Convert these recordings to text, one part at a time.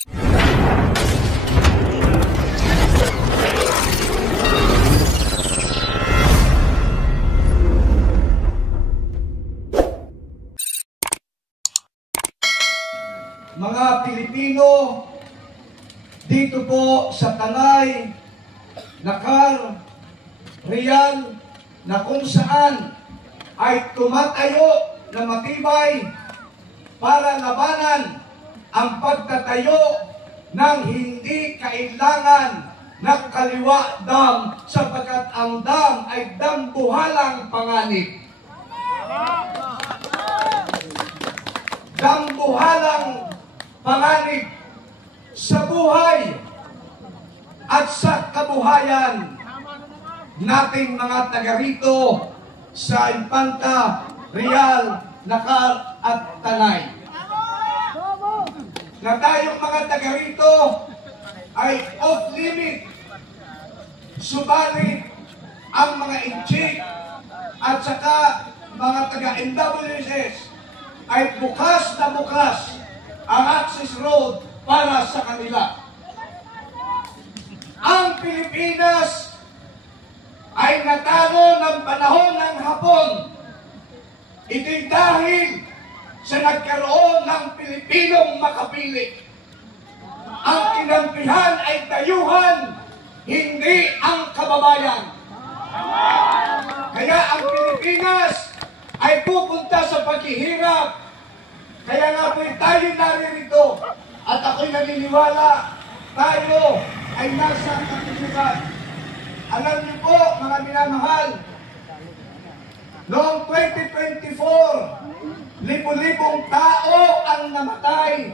Mga Pilipino, dito po sa Tanay, Nakar, Real, na kung saan ay tumatayo na matibay para labanan ang pagtatayo ng hindi kailangan ng Kaliwa Dam sapagkat ang dam ay dambuhalang panganib. Dambuhalang panganib sa buhay at sa kabuhayan nating mga taga rito sa Infanta, Real, Nakar at Tanay. Na tayong mga taga rito ay off-limit, subalit ang mga inchik at saka mga taga MWSS ay bukas na bukas ang access road para sa kanila. Ang Pilipinas ay natalo ng panahon ng Hapon. Ito'y dahil sa nagkaroon ng Pilipinong makapili. Ang kinampihan ay dayuhan, hindi ang kababayan. Kaya ang Pilipinas ay pupunta sa paghihirap. Kaya nga po tayo naririto at ako'y naniniwala tayo ay nasa katinukan. Alam niyo po, mga minamahal, noong 2024, libo-libong tao ang namatay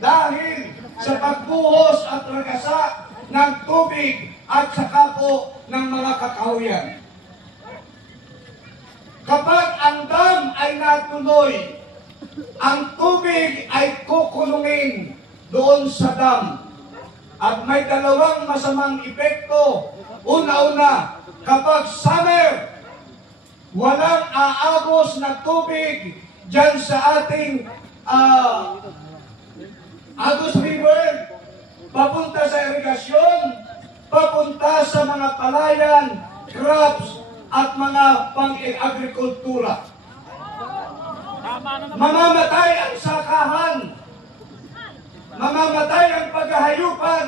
dahil sa pagbuhos at ragasa ng tubig at saka po ng mga kakahuyan. Kapag ang dam ay natuloy, ang tubig ay kukulungin doon sa dam. At may dalawang masamang epekto. Una-una, kapag summer, walang aagos na tubig dyan sa ating Agos River, papunta sa irigasyon, papunta sa mga palayan, crops, at mga pang-agrikultura. Mamamatay ang sakahan, mamamatay ang paghahayupan,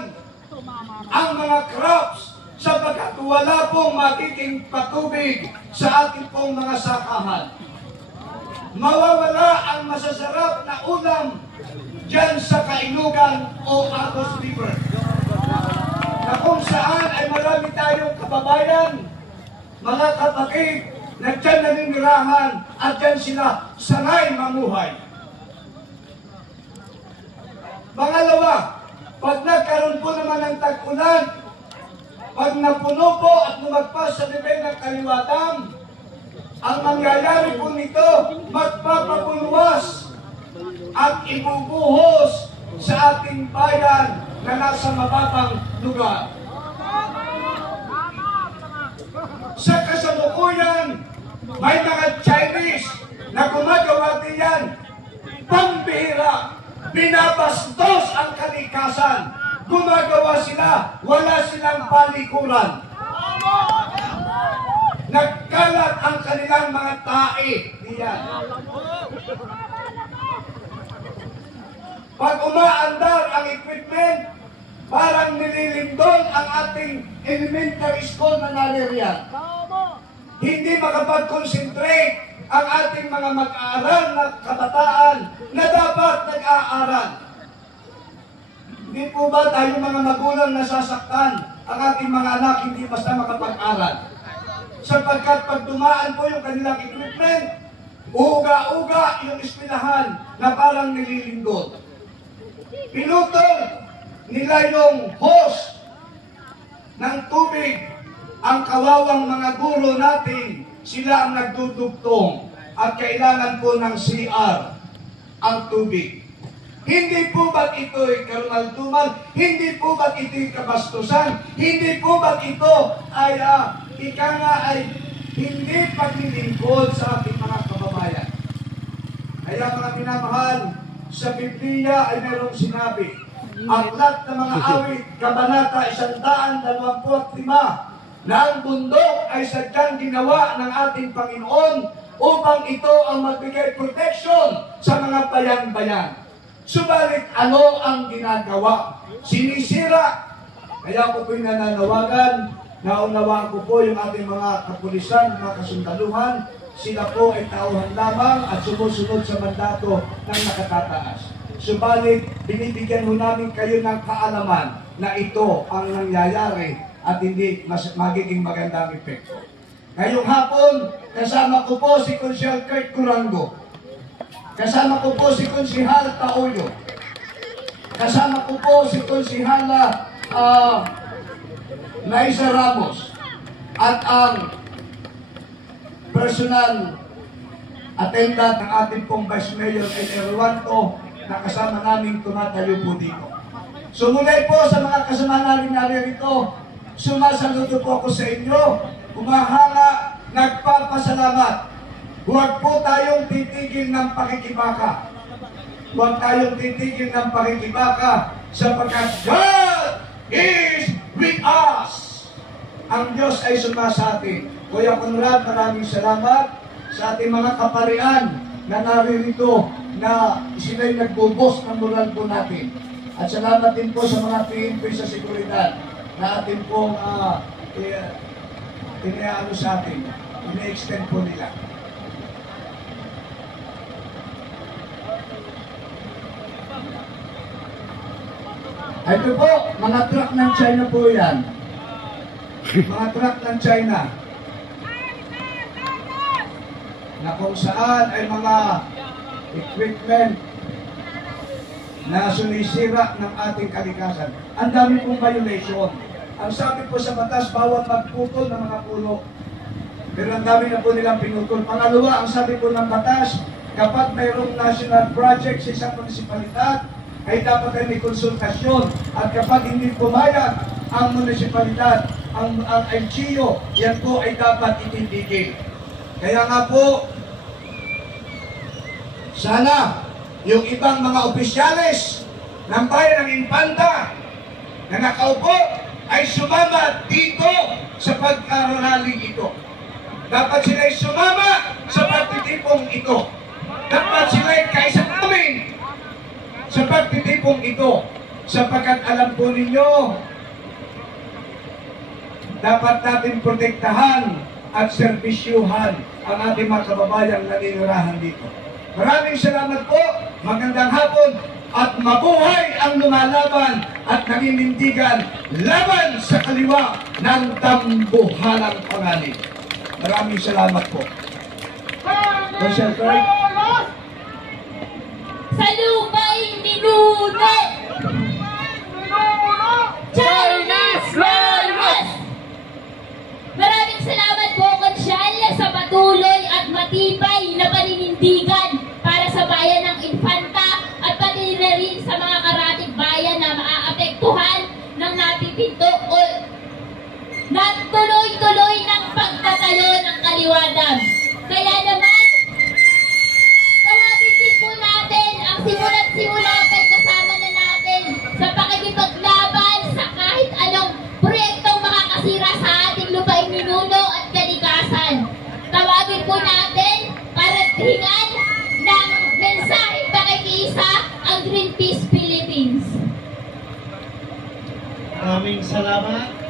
ang mga crops, sapagkat wala pong magiging patubig sa ating pong mga sakahan. Mawawala ang masasarap na ulam dyan sa Kainugan o Agos River, na kung saan ay marami tayong kababayan, mga kapatid na dyan naninirahan at dyan sila sanay mamuhay. Pangalawa, pag nagkaroon po naman ng tag-ulan, pag napuno po at lumagpas sa level ng Kaliwa Dam, ang mangyayari po nito, magpapapulwas at ibubuhos sa ating bayan na nasa mababang lugar. Sa kasalukuyan, may mga Chinese na gumagawa diyan, pambihira, binabastos ang kalikasan. Gumagawa sila, wala silang palikuran. Nagkalat ang kanilang mga tae diyan. Pag umaandar ang equipment, parang nililindol ang ating elementary school na naririyan. Hindi makapag-concentrate ang ating mga mag-aaral na kabataan na dapat nag-aaral. Hindi po ba tayong mga magulang nasasaktan ang ating mga anak hindi basta makapag-aral? Sapagkat pag dumaan po yung kanilang equipment, uga-uga yung eskwelahan na parang nililindol. Pinutol nila yung hose ng tubig. Ang kawawang mga guro natin, sila ang nagdudugtong at kailangan po ng CR ang tubig. Hindi po ba't ito'y karumaldumal? Hindi po ba't ito'y kabastusan? Hindi po ba't ito ay ika nga ay hindi paglilingkod sa ating mga kababayan? Kaya mga minamahal, sa Biblia ay merong sinabi, Aklat ng mga awit, Kabanata 125, na ang bundok ay sadyang ginawa ng ating Panginoon upang ito ang magbigay protection sa mga bayan-bayan. Subalit ano ang ginagawa? Sinisira. Kaya ko po'y nananawagan, naunawaan ko po yung ating mga kapulisan, mga kasundaluhan, sila po ay tauhan lamang at sumusunod sa mandato ng nakatataas. Subalit, binibigyan ho namin kayo ng kaalaman na ito ang nangyayari at hindi magiging magandang epekto. Ngayong hapon, kasama ko po si Consiel Kurt Curango. Kasama ko po si Konsihal Taoyo. Kasama ko po si Konsihala Naisa Ramos. At ang personal attendant ng ating pong Vice Mayor L. Ruanto na kasama namin tumatayo po dito. Sumulay po sa mga kasama namin narito. Sumasaludo po ako sa inyo. Umahanga, nagpapasalamat. Huwag po tayong titigil ng pakikibaka. Huwag tayong titigil ng pakikibaka sapagkat God is with us. Ang Diyos ay sumasa atin. Kuya Conrad, maraming salamat sa ating mga kaparian na naririto na sila'y nagbubos ng moral po natin. At salamat din po sa mga PNP sa seguridad na atin pong iniaano sa atin. Ine-extend po nila. Ito po, mga truck ng China po yan. Mga truck ng China. Na kung saan ay mga equipment na sumisira ng ating kalikasan. Ang dami pong violation. Ang sabi po sa batas, bawat magputol ng mga puno. Pero ang dami na po nilang pinutol. Pangalawa, ang sabi po ng batas, kapag mayroong national project sa isang munisipalidad, ay dapat ay may konsultasyon. At kapag hindi pumayag ang munisipalidad, ang LGU, yan po ay dapat itindigil. Kaya nga po, sana yung ibang mga opisyales ng bayan ng Infanta na nakaupo ay sumama dito sa pag-aaraling ito. Dapat sila ay sumama sa pagtitipong ito. Dapat sila ay kaisa namin sa pagtitipong ito, sapagkat alam po ninyo, dapat natin protektahan at serbisyuhan ang ating mga kababayang naninirahan dito. Maraming salamat po, magandang hapon, at mabuhay ang lumalaban at naninindigan laban sa kaliwa ng tambuhalang panganib. Maraming salamat po. Consiel Kurt. Sa lupaing minuno, Chinese Virus! Maraming salamat po, Consiel, sa patuloy at matibay na paninindigan para sa bayan ng Infanta at pati na rin sa mga karatig bayan na maaapektuhan ng napipinto o nagtuloy-tuloy ng pagtatalo ng kaliwadam. Kaya naman, tawagin din po natin ang simula't-simula kasama na natin sa pakikipaglaban sa kahit anong proyektong makakasira sa ating lupaing ninuno at kalikasan. Tawagin po natin para hingan ng mensaheng pakikiisa ang Greenpeace Philippines. Maraming salamat.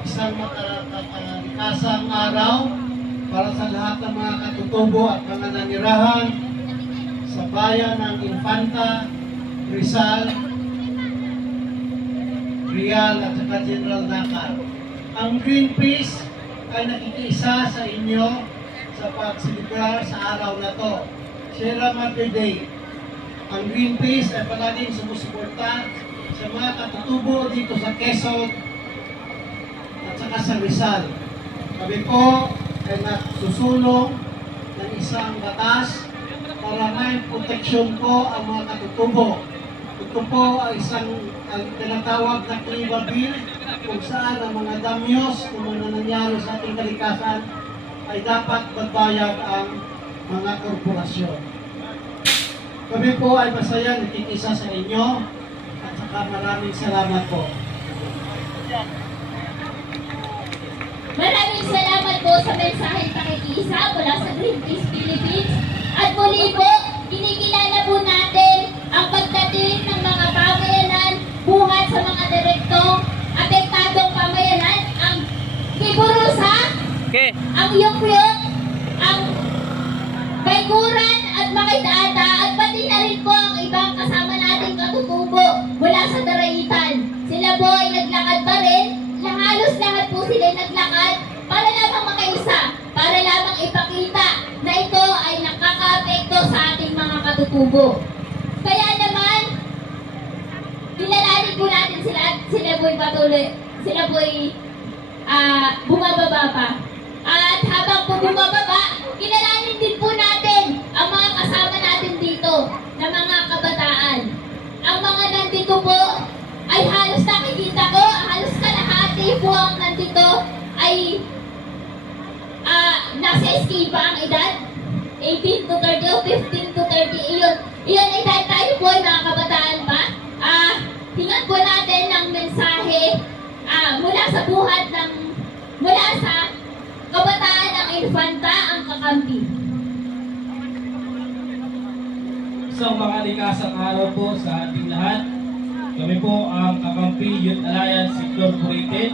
Isang makalikasang araw para sa lahat ng mga katutubo at mga nanirahan sa bayan ng Infanta, Rizal, Real at saka General Nakar. Ang Greenpeace ay nakikiisa sa inyo sa pagsilibrar sa araw na to, Sierra Madre Day. Ang Greenpeace ay palaging sumusuporta sa mga katutubo dito sa Quezon at saka sa Rizal. Kami po ay nagsusulong ng isang batas para may proteksyon po ang mga katutubo. Ito po ay isang tinatawag na Cliva Bill kung saan ang mga damyos kung mga nangyari sa ating kalikasan ay dapat magbayad ang mga korporasyon. Kami po ay masaya nakikisa sa inyo at Maraming salamat po. Maraming salamat po sa mensaheng pakikiisa mula sa Greenpeace Philippines. At muli po, kinikilala po natin ang pagdating ng mga pamayanan buhat sa mga direktong apektadong pamayanan, ang Kiburusa, ang Yukyuk, ang Baikuran at Makidata, at pati na rin po ang ibang kasama nating katutubo mula sa Daraitan. Sila po ay naglakad pa rin, halos lahat po sila naglakad para lamang makaisa, para lamang ipakita na ito ay nakaka-apekto sa ating mga katutubo. Kaya naman, kilalanin po natin sila at sila po'y patuloy, sila po'y bumababa pa. At habang po bumababa, kilalanin din po natin ang mga kasama natin dito na mga kabataan. Ang mga nandito po ay halos nakikita ko, halos kalahati po ang nandito ay nasa SK pa ang edad. 18 to 30 o 15 to 30. Iyon ay dahil tayo po ay mga kabataan pa. Hingan po natin ng mensahe mula sa buhat ng, mula sa kabataan ng Infanta, ang kakampi. Isang makalikasang araw po sa ating lahat. Kami po ang Kakampi Youth Alliance Incorporated,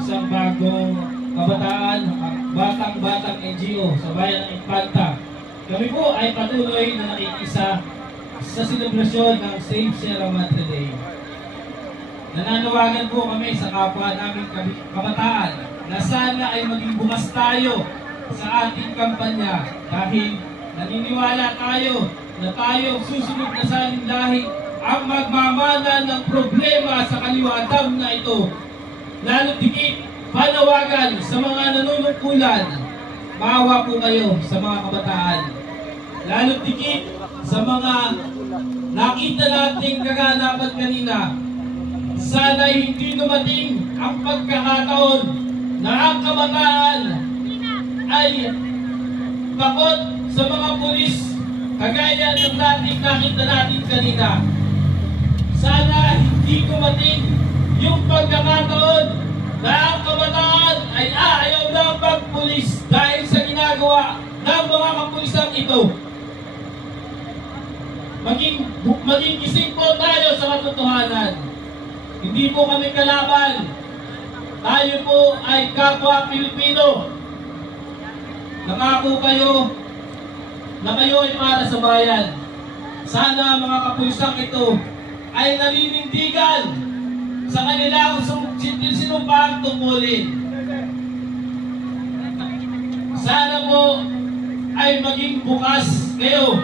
isang bagong kabataan, batang-batang NGO sa bayan ng Infanta. Kami po ay patuloy na nakikisa sa selebrasyon ng Save Sierra Madre Day. Nananawagan po kami sa kapwa naming kabataan na sana ay maging bukas tayo sa ating kampanya dahil naniniwala tayo na tayo susunod na salinlahi ang magmamana ng problema sa kaliwatang na ito. Lalo dikit, panawagan sa mga nanunungkulan, maawa po kayo sa mga kabataan. Lalo dikit sa mga nakita nating kaganapan kanina, sana hindi dumating ang pagkakataon na ang kabataan ay takot sa mga pulis kagaya ng dating nakita natin kanina. Sana hindi dumating yung pagkakataon na ang kabataan ay ayaw ng pagpulis dahil sa ginagawa ng mga kapulisang ito. Maging gising po tayo sa katotohanan. Hindi po kami kalaban. Tayo po ay kapwa Pilipino. Nangako kayo na kayo ay para sa bayan. Sana mga kapulisang ito ay naninindigan sa kanilang sinumpang tungkulin. Sana po ay maging bukas kayo.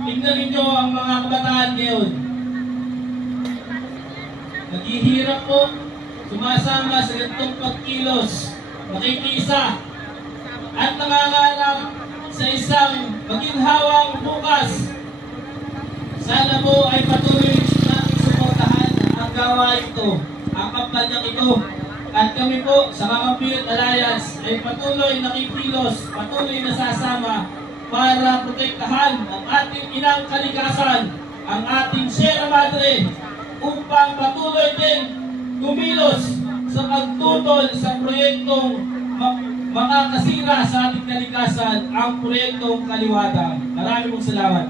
Tignan ninyo ang mga kabataan ngayon. Naghihirap po, sumasama sa ganitong pagkilos, nakikisa, at nangangarap sa isang maginhawang bukas. Sana po ay patuloy natin suportahan ang gawain ito, ang kampanyang ito. At kami po sa Kakampi Youth Alliance ay patuloy nakikilos, patuloy nasasama para protektahan ang ating inang kalikasan, ang ating Sierra Madre, upang patuloy din kumilos sa pagtutol sa proyektong makakasira sa ating kalikasan, ang proyektong Kaliwata. Maraming pong salamat.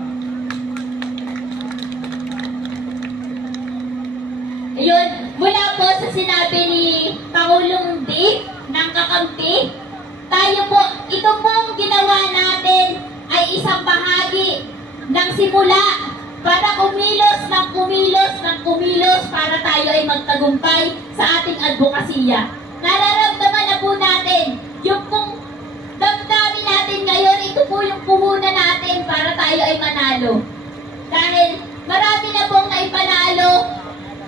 Ayun, mula po sa sinabi ni Pangulong Dick ng Kakampi, tayo po, ito pong ginawa natin ay isang bahagi ng simula para kumilos ng kumilos ng kumilos para tayo ay magtagumpay sa ating advokasya. Nararamdaman na po natin yung pong damdamin natin ngayon, ito po yung puhunan natin para tayo ay manalo. Dahil marami na pong naipanalo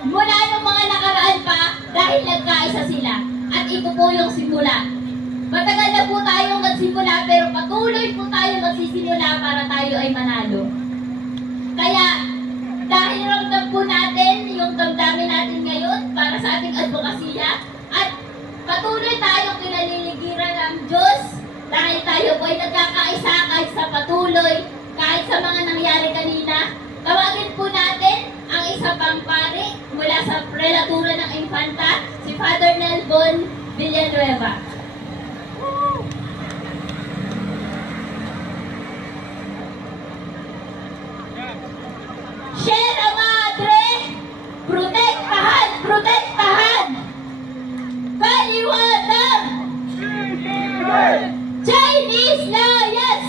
mula nung mga nakaraan pa dahil nagkaisa sila. At ito po yung simula. Matagal na po tayong magsimula pero patuloy po tayo magsisimula para tayo ay manalo. Kaya dahil ramdam po natin yung damdamin natin ngayon para sa ating advokasya at patuloy tayong kinaliligiran ng Diyos dahil tayo po ay nagkakaisa kahit sa patuloy, kahit sa mga nangyari kanina. Tawagin po natin ang isa isa pang pari mula sa Prelatura ng Infanta, si Father Nelbon Villanueva. Sierra Madre, protektahan, protektahan! Paliwanag! Chinese Lions!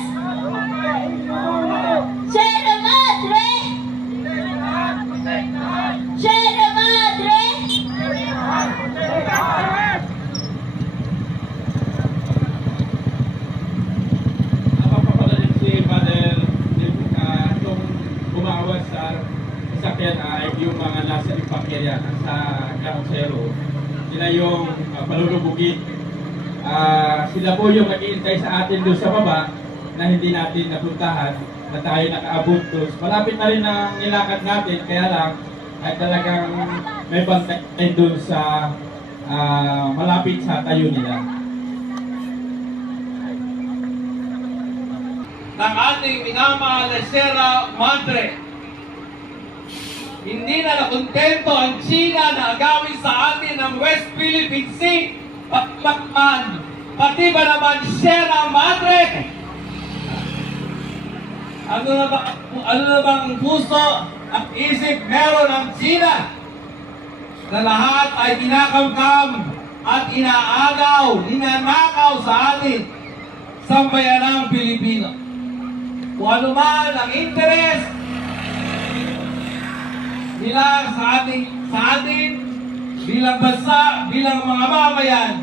Sierra Madre! Sierra Madre! Napapapalalim si Father itong umawas sa sakyan ay yung mga nasa ipakya sa Carocero. Sila yung palulubugin. Sila po yung nag-iintay sa atin doon sa baba na hindi natin napuntahan, na tayo nakaabot doon. Malapit na rin ang nilakad natin, kaya lang ay talagang may bantay doon sa malapit sa tayo nila. Ng ating minamahal na Sierra Madre, hindi na nakontento ang China na agawin sa atin ng West Philippine Sea, pati ba naman Sierra Madre? Ano na bang puso at isip meron ng China na lahat ay kinakamkam at inaagaw, ninanakaw sa atin sambayanang Pilipino. Kung ano man ang interes nila sa atin bilang bansa, bilang mga mamayan,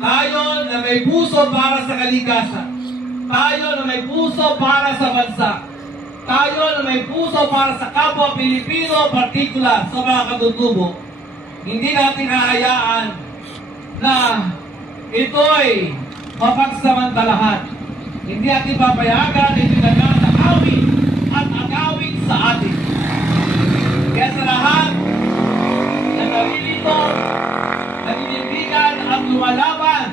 tayo na may puso para sa kalikasan, tayo na may puso para sa bansa, tayo na may puso para sa kapwa Pilipino, partikular sa mga katutubo, hindi natin hahayaan na ito'y mapagsamantalahan. Hindi natin papayagan ito na nakakawin at agawin sa atin. Kaya sa lahat na narilito, naninindigan at lumalaban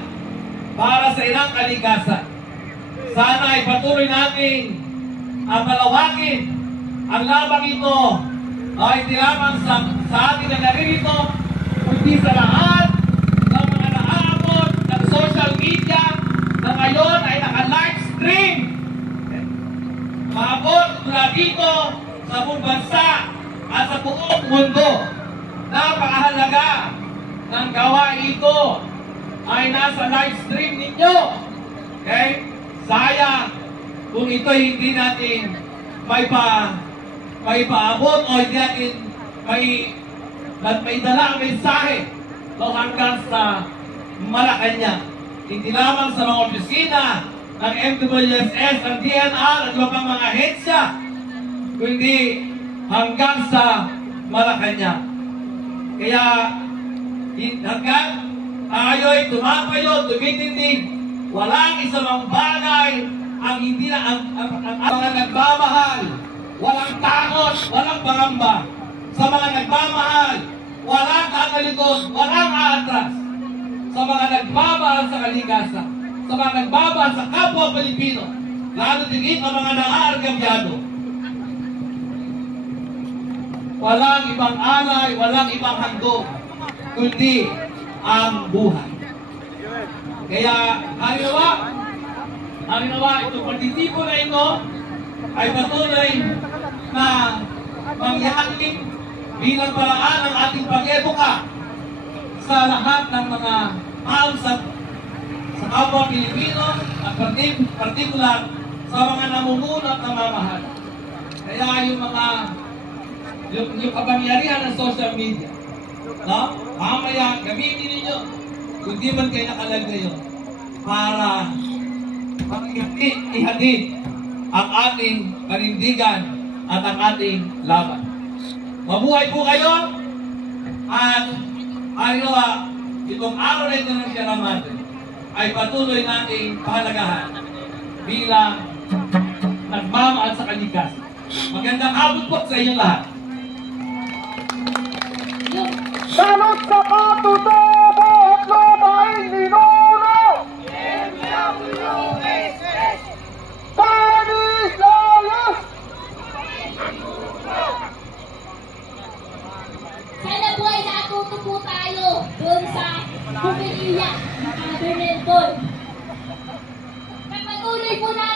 para sa ilang kalikasan, sana ay patuloy natin ang palawakin ang labang ito ay hindi lamang sa atin na narilito, kundi sa lahat ng mga naaabot ng social media na ngayon ay naka-live stream. Maabot mula dito sa buong bansa at sa buong mundo. Napakahalaga ng gawain ito ay nasa live stream ninyo. Okay? Sayang kung ito'y hindi natin may paabot o hindi natin may dala ang mensahe hanggang sa Malacanang. Hindi lamang sa mga opisina ng MWSS, ng DNR at iba pang mga ahensya, kundi hanggang sa Malacanang. Kaya hanggang tayo'y tumapayo, tumitindig, walang isang bagay ang hindi na ang mga nagmamahal, walang takot, walang pangamba. Sa mga nagmamahal, walang kakalikot, walang aatras. Sa mga nagmamahal sa kalikasan, sa mga nagmamahal sa kapwa Pilipino, lalo tigit ang mga naaargabyado. Walang ibang alay, walang ibang handog, kundi ang buhay. Kaya, harinawa, itong pagtitipo na ito ay patuloy na mangyari bilang paraan ng ating pag-eduka sa lahat ng mga tao sa kapwa Pilipino at partikular sa mga namumuno at namamahal. Kaya yung kapangyarihan ng social media, no? Mamaya gamitin ninyo kung di man kayo nakalag ngayon para ihatid ang ating panindigan at ang ating laban. Mabuhay po kayo at itong araw na ito ng Sierra Madre ay patuloy nating pahalagahan bilang nagmamahal sa kalikasan. Magandang hapon po sa inyong lahat. Salot sa katutubo at lumaing ninuno! Chinese Lions! matuto po tayo doon sa humiliyak na Father Nelson. Pagpatuloy po natin